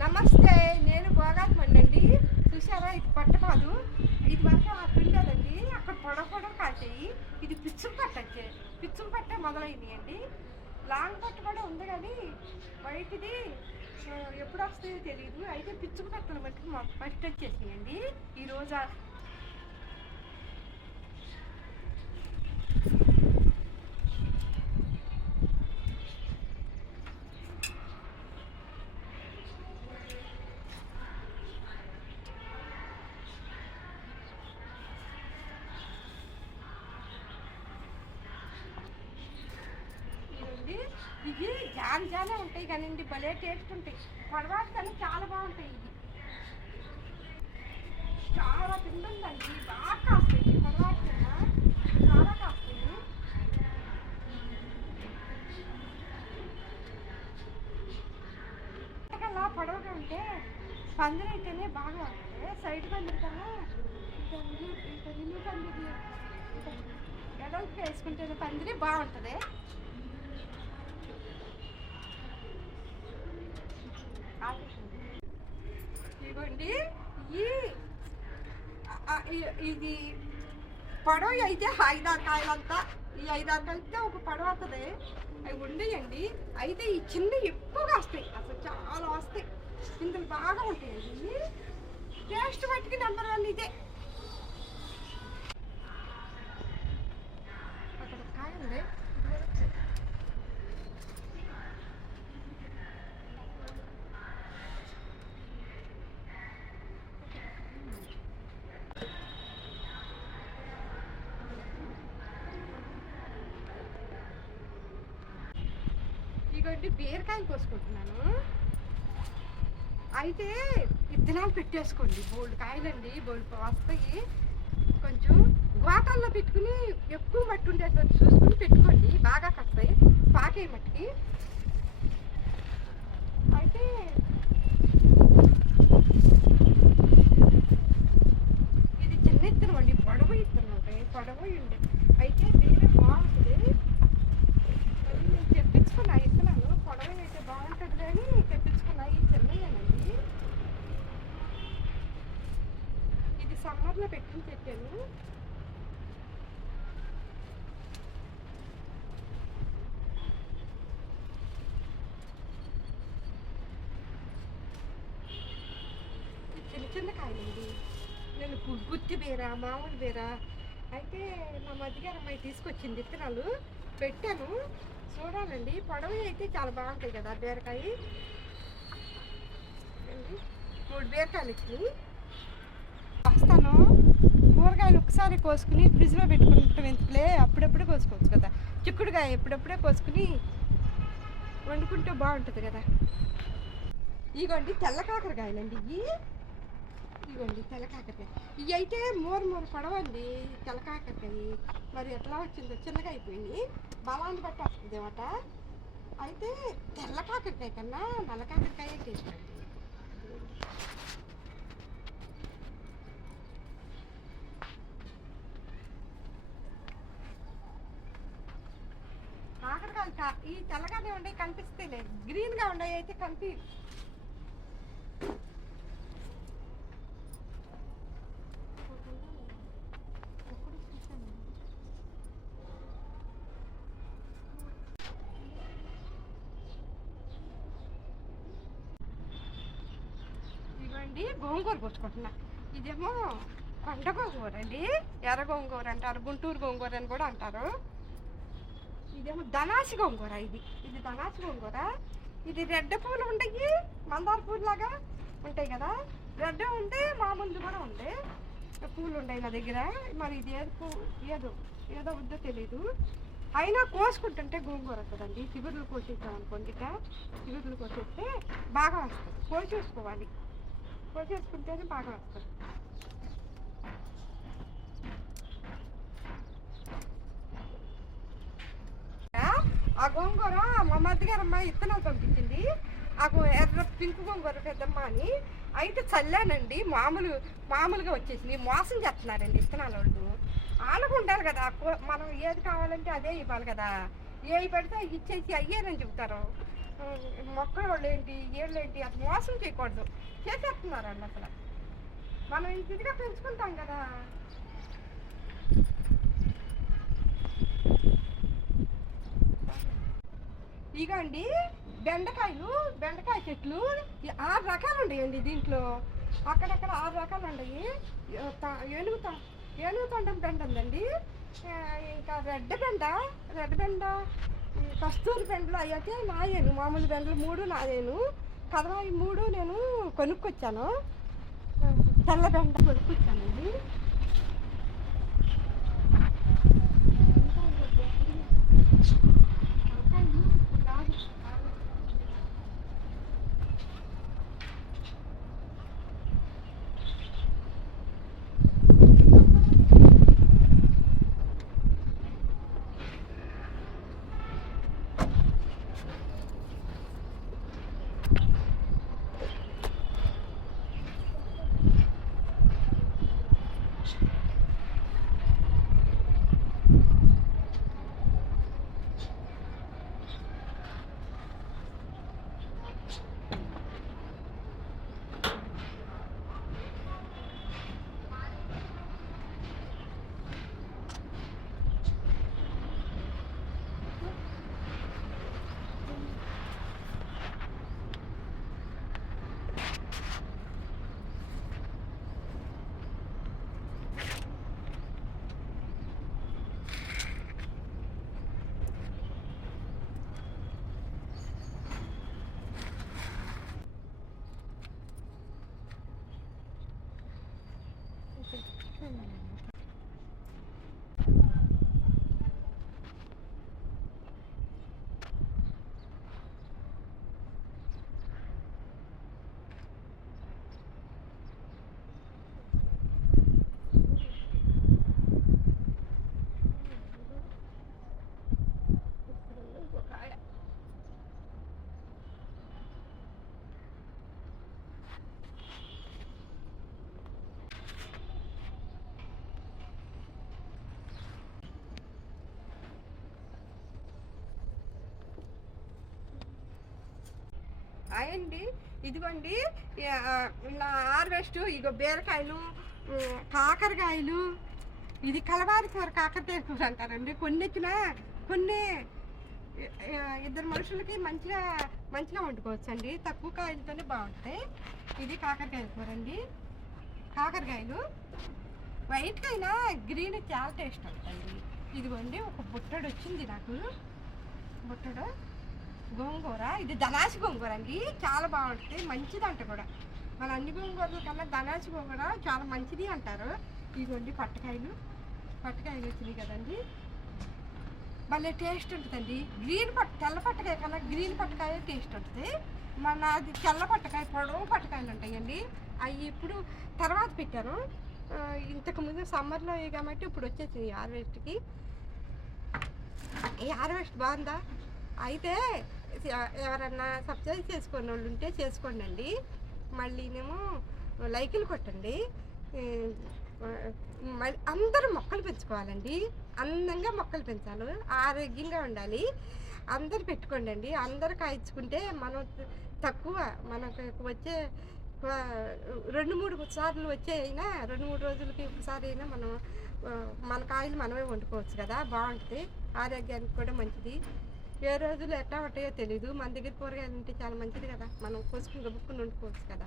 నమస్తే నేను భోగాత్మండి చూసారా ఇది పట్ట కాదు. ఇది వరకు ఆ పిండదండి అక్కడ పొడ పొడవ కాల్చాయి ఇది పిచ్చుం పట్టచ్చే పిచ్చుం పట్ట మొదలైంది అండి లాంగ్ పట్ట కూడా ఉంది కానీ బయటిది ఎప్పుడు వస్తాయో తెలియదు అయితే పిచ్చుకు పట్టలు మట్టుకు ఫస్ట్ వచ్చేసినాయండి. ఈరోజు ఆ- ఇదండి ఇవి ఉంటాయి కానివ్వండి భలే టేస్ట్ ఉంటాయి. తర్వాత కానీ చాలా బాగుంటాయి ఇవి. చాలా తింటుందండి బాగా కాస్తాయి. తర్వాత చాలా కాస్తాయి. అలా పొడవగా ఉంటే పందిరి అయితేనే బాగా ఉంటుంది. సైడ్ పందిరి కదా ఇక పందిరి ఇక వేసుకుంటేనే పందిరి బాగుంటుంది. ఇదిగోండి ఈ ఇది పడవ అయితే ఐదారు కాయలంతా ఈ ఐదారు కలిపితే ఒక పడవ అవుతుంది అవి ఉండేయండి. అయితే ఈ చిన్న ఎక్కువగా వస్తాయి. అసలు చాలా వస్తాయి. ఇందులో బాగా ఉంటాయండి. టేస్ట్ మట్టుకి నెంబర్ వన్ ఇదే అక్కడ ఒక కాయ ఉంది ఇగోండి బీరకాయలు కోసుకుంటున్నాను. అయితే విత్తనాలు పెట్టేసుకోండి. బోల్డ్ కాయలండి బోల్డ్ వస్తాయి. కొంచెం గోతాల్లో పెట్టుకుని ఎక్కువ మట్టి ఉండేటువంటి చూసుకుని పెట్టుకోండి. బాగా కస్తాయి. పాకే మట్టికి. అయితే ఇది చిన్న ఇత్తనం అండి. పొడవు ఇత్తనం పొడవు ఉండే. అయితే దీని బాగుంటుంది మరి నేను తెప్పించుకున్నా ఇత్తనాలు పొడవు అయితే బాగుంటుంది అని తెప్పించుకున్నా ఈ చిన్నయ్యానండి ఇది సమ్మర్లో పెట్టుకుని పెట్టాను ఇది చిన్న చిన్న కాయలండి నేను గుత్తి బీర మామూలు బీర. అయితే మా మధ్యగారు అమ్మాయి తీసుకొచ్చింది విత్తనాలు. పెట్టాను. చూడాలండి. పొడవు అయితే చాలా బాగుంటాయి కదా బీరకాయ. మూడు బీరకాయలు ఇచ్చి. వస్తాను. కూరగాయలు ఒకసారి కోసుకుని ఫ్రిడ్జ్లో పెట్టుకుంటాం ఎందుకులే? అప్పుడప్పుడే కోసుకోవచ్చు కదా. చిక్కుడుగా ఎప్పుడప్పుడే కోసుకుని వండుకుంటే బాగుంటుంది కదా. ఇగోండి తెల్ల కాకరకాయలండి ఇవి ఇదిగోండి తెల్ల ఇవి అయితే మూర మూర పడవండి తెల్ల మరి ఎట్లా వచ్చిందో చిన్నగా అయిపోయింది. బలాన్ని బట్టి వస్తుంది అన్నమాట. అయితే తెల్ల కాకరకాయ కన్నా నల్ల కాకరకాయ టేస్ట్ అండి. కాకరకాయ ఈ తెల్లగానే ఉండే కనిపిస్తేలే. గ్రీన్గా ఉండే అయితే కనిపి అండి గోంగూర పోసుకుంటున్నా. ఇదేమో పంట గోంగూర అండి. ఎర్ర గోంగూర అంటారు గుంటూరు గోంగూర అని కూడా అంటారు. ఇదేమో ధనాసి గోంగూర ఇది. ఇది ధనాసి గోంగూర. ఇది రెడ్ పూలు ఉంటాయి మందార పూలు లాగా ఉంటాయి కదా. రెడ్ ఉంటే మామూలు కూడా ఉంటాయి పూలు ఉంటాయి నా దగ్గర. మరి ఇది ఏది పూ ఏదో ఏదో వద్దో తెలీదు. అయినా కోసుకుంటుంటే గోంగూర వస్తుందండి. చిగుర్లు కోసేద్దాం అనుకోండి ఇక. చిగుర్లు కోసేస్తే బాగా వస్తుంది. కోసేసుకోవాలి. కోసేసుకుంటేనే బాగా వస్తుంది ఆ? గోంగూర మా మద్దగారమ్మ అమ్మాయి ఇత్తనాలు పంపించింది. ఆ గో- ఎర్ర పింక్ గోంగూర పెద్దమ్మ అని. అయితే చల్లానండి మామూలు మామూలుగా వచ్చేసింది. మోసం చేస్తున్నారండి ఇత్తనాలు వాళ్ళు. వాళ్ళకు ఉండాలి కదా. మనం ఏది కావాలంటే అదే ఇవ్వాలి కదా. ఏవి పెడితే అవి ఇచ్చేసి అయ్యేనని చెబుతారు. మొక్కలు వాళ్ళు ఏంటి ఏళ్ళు ఏంటి మోసం చేయకూడదు. చేసేస్తున్నారు అసలు. మనం ఇదిగా పెంచుకుంటాం కదా. ఇగండి బెండకాయలు బెండకాయ చెట్లు ఆరు రకాలు ఉండయండి దీంట్లో. అక్కడక్కడ ఆరు రకాలు ఉన్నాయి. ఏనుగుత ఏనుగుతండం బెండ ఉందండి. ఇంకా రెడ్ బెండ రెడ్ బెండ కస్తూరి బెండ్లు అయ్యాకే నాయేను. మామూలు బెండ్లు మూడు నాయేను. కదవాయి మూడు నేను కొనుక్కొచ్చాను. తెల్ల బెండ one. అయండి ఇదిగోండి ఆ, నా హార్వెస్ట్ ఇగో బీరకాయలు కాకరకాయలు ఇది కలవారి కూర కాకరకాయ కూర అంటారండి. కొన్ని ఎక్కినా కొన్ని ఇద్దరు మనుషులకి మంచిగా మంచిగా వండుకోవచ్చు అండి తక్కువ కాయలతోనే బాగుంటాయి. ఇది కాకరకాయ కూర అండి. కాకరకాయలు. వైట్ అయినా గ్రీన్ చాలా టేస్ట్ ఉంటుంది ఇదిగోండి ఒక బుట్టడు వచ్చింది నాకు. బుట్టడు గోంగూర? ఇది ధనాసి గోంగూర అండి. చాలా బాగుంటుంది. మంచిదంట కూడా. మన అన్ని గోంగూరల కన్నా ధనాసి గోంగూర చాలా మంచిది అంటారు. ఇదిగోండి పట్టకాయలు. పట్టకాయలు వచ్చినాయి కదండి. భలే టేస్ట్ ఉంటుందండి. గ్రీన్ పట్ట తెల్ల పట్టకాయ కన్నా గ్రీన్ పట్టకాయ టేస్ట్ ఉంటుంది. మన అది తెల్ల పట్టకాయ పొడవు పట్టకాయలు ఉంటాయండి. అవి ఇప్పుడు తర్వాత పెట్టారు ఇంతకుముందు ఇంతకు ముందు సమ్మర్లో కాబట్టి ఇప్పుడు వచ్చేసింది ఈ హార్వెస్ట్కి. ఈ హార్వెస్ట్ బాగుందా? అయితే ఎవరన్నా సబ్స్క్రైబ్ చేసుకున్న వాళ్ళు ఉంటే చేసుకోండి అండి మళ్ళీనేమో లైకులు కొట్టండి. అందరూ మొక్కలు పెంచుకోవాలండి. అందంగా మొక్కలు పెంచాలి. ఆరోగ్యంగా ఉండాలి. అందరు పెట్టుకోండి అండి అందరు కాయించుకుంటే మనం తక్కువ మనకు వచ్చే రెండు మూడు సార్లు వచ్చే అయినా రెండు మూడు రోజులకి ఒకసారి అయినా మనం మన కాయలు మనమే వండుకోవచ్చు కదా. బాగుంటుంది. ఆరోగ్యానికి కూడా మంచిది. ఏ రోజులు ఎట్లా ఉంటాయో తెలీదు. మన దగ్గర కూరగాయలు ఉంటే చాలా మంచిది కదా. మనం కోసుకుని గబుక్కుని వండుకోవచ్చు కదా.